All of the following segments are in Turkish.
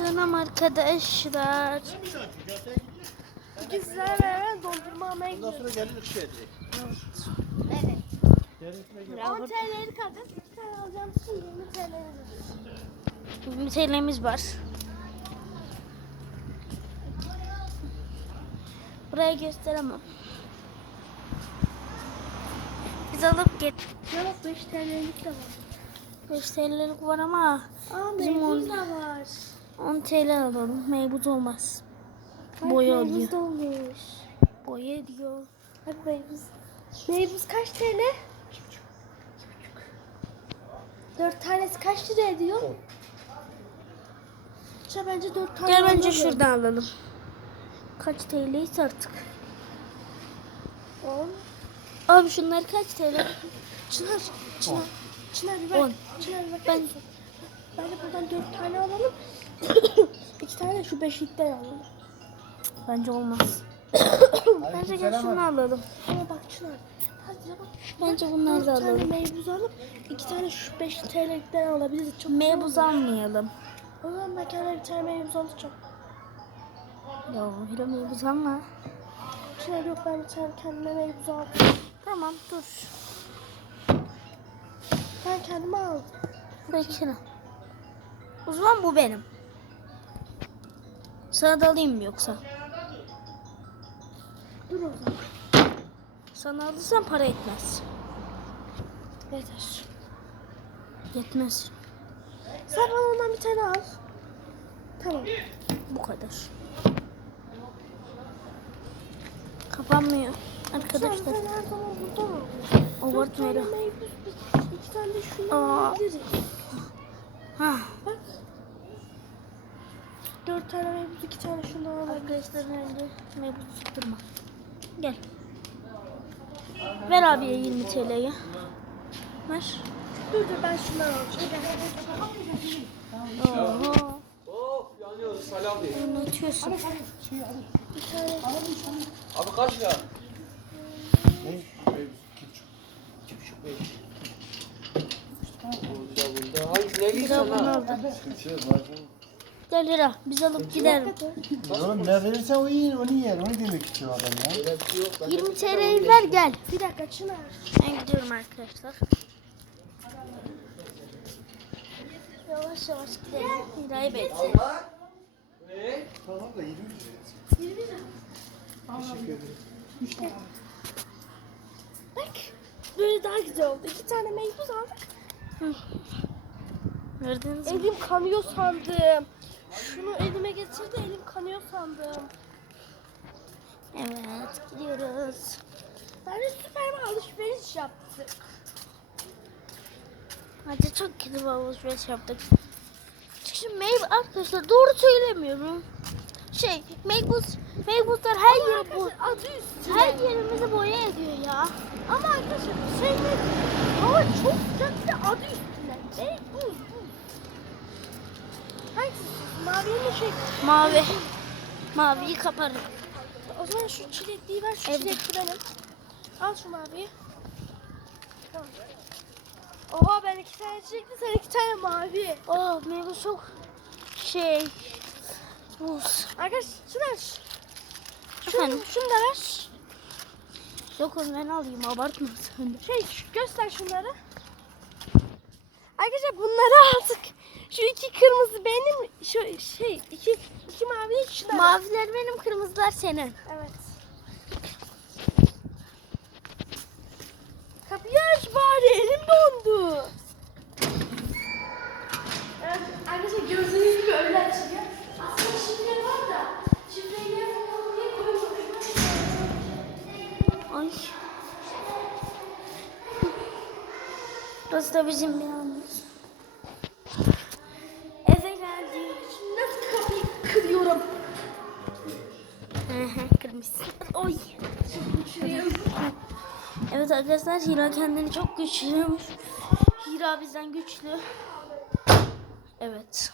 Selam arkadaşlar. Bugün sizlerle beraber dondurma almaya Ondan gidiyoruz. sonra gelir şeye direkt. Evet. Gelir. 10 TL'lik alacağız. 2 tane alacağımız için 20 TL ödeyeceğiz. Bir TL'miz var. Buraya gösteremem. Biz alıp get. Yok 5 TL'lik de var. 5 TL'lik var ama Aa Bizim on- da var. 10 TL alalım. Meybuz olmaz. Bak, Boya da olmuş. Boya diyor. Bak meybuz. Meybuz kaç TL? 4 tanesi kaç lira ediyor? On. İşte bence 4 tane Gel bence alalım. şuradan alalım. Kaç TL'yse artık. 10. Abi şunlar kaç TL? Çınar. Çınar. Çınar bir On. bak. Çınar bir bak. Ben- Bence buradan 4 tane alalım. 2 tane şu beşlikten alalım. Bence olmaz. Bence gel şunu alalım. Ama bak Çınar. Bence bunları da alalım. meybuz alıp iki tane şu 5 TL'likten alabiliriz. Çok Meybuz almayalım. O zaman ben kendime bir tane meybuz alacağım. Ya Hira meybuz alma. Çınar yok ben bir tane kendime meybuz aldım. Tamam dur. Ben kendime aldım. Bekle. O zaman bu benim. Sana da alayım mı yoksa? Dur o zaman. Sana alırsan para etmez. Yeter. Yetmez. Sen bana ondan bir tane al. Tamam. Bu kadar. Kapanmıyor. Arkadaşlar. sen her zaman burada mı? Abartma Dört tane Hira. meybuz, bir- iki tane de şunu alabiliriz. Ha. Dört tane meybuz, iki tane şundan alabiliriz. Arkadaşların önünde meybuz tutturma. Gel. Ver abiye 20 TL'yi. Ver. Dur dur ben şundan alacağım. Oho. Of yanıyoruz. Anlatıyorsun. Bir tane. Abi kaç lira? Ne? İki buçuk. Beş. Bunda bunda. Hangisine Bir gitsen daha bunu ha? aldım. Sıkıntı yok bazen. Gel lira. Biz alıp gidelim. Oğlum ne verirsen o yiyin, onu yer. Onu demek istiyor adam ya. Öyle bir şey yok. Ben 20 TL'yi ver gel. Bir dakika Çınar. Ben gidiyorum arkadaşlar. Yavaş yavaş gidelim. Hira'yı. Ne? Tamam da yirmi lira. Teşekkür ederim. Bak. Böyle daha güzel oldu. İki tane meybuz aldık. Verdiniz mi? Elim kanıyor sandım. Şunu elime getirdi elim kanıyor sandım. Evet gidiyoruz. Ben de süper alışveriş yaptık. Hadi çok kötü bir alışveriş yaptık. Çünkü meyve arkadaşlar doğru söylemiyorum. Şey meybuz, meybuzlar her yeri bu. Her yerimizi boya ediyor ya. Ama arkadaşlar şey ne? Hava çok sıcak adı üstünde. Meybuz? Mavi mi şey? Mavi. Maviyi kaparım. O zaman şu çilekliyi ver. Şu Evet. çilekli benim. Al şu maviyi. Tamam. Oha ben iki tane çilekli sen iki tane mavi. Oh meyve çok şey buz. Arkadaşlar şunu ver. Efendim? Şunu, şunu da ver. Yok onu ben alayım abartma sen de. Şey göster şunları. Arkadaşlar bunları aldık. Şu iki kırmızı benim, şu şey iki iki mavi de şunlar. Maviler benim kırmızılar senin. Evet. Kapıyı aç bari elim dondu. Evet, arkadaşlar gördüğünüz gibi öyle açılıyor. Aslında şifre var da şifreyi yazmadım diye koymamışlar. Ay. Burası da bizim binamız. Eve geldik. Şimdi nasıl kapıyı kırıyorum? Hı hı, Kırmışsın. Oy. Evet arkadaşlar Hira kendini çok güçlüymüş. Hira bizden güçlü. Evet.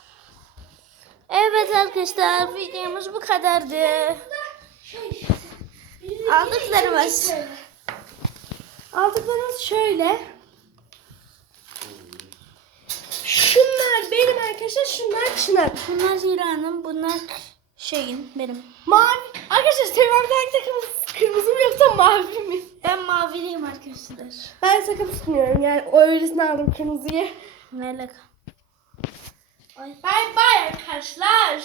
Evet arkadaşlar videomuz bu kadardı. Aldıklarımız. Aldıklarımız şöyle. Şunlar benim arkadaşlar şunlar Çınar. Bunlar Hira'nın, bunlar şeyin benim. Mavi. Arkadaşlar mavi renkte kırmızı, mı yoksa mavi mi? Ben maviliyim arkadaşlar. Ben sakın tutmuyorum yani o öylesine aldım kırmızıyı. Ne alaka? Bye bye arkadaşlar.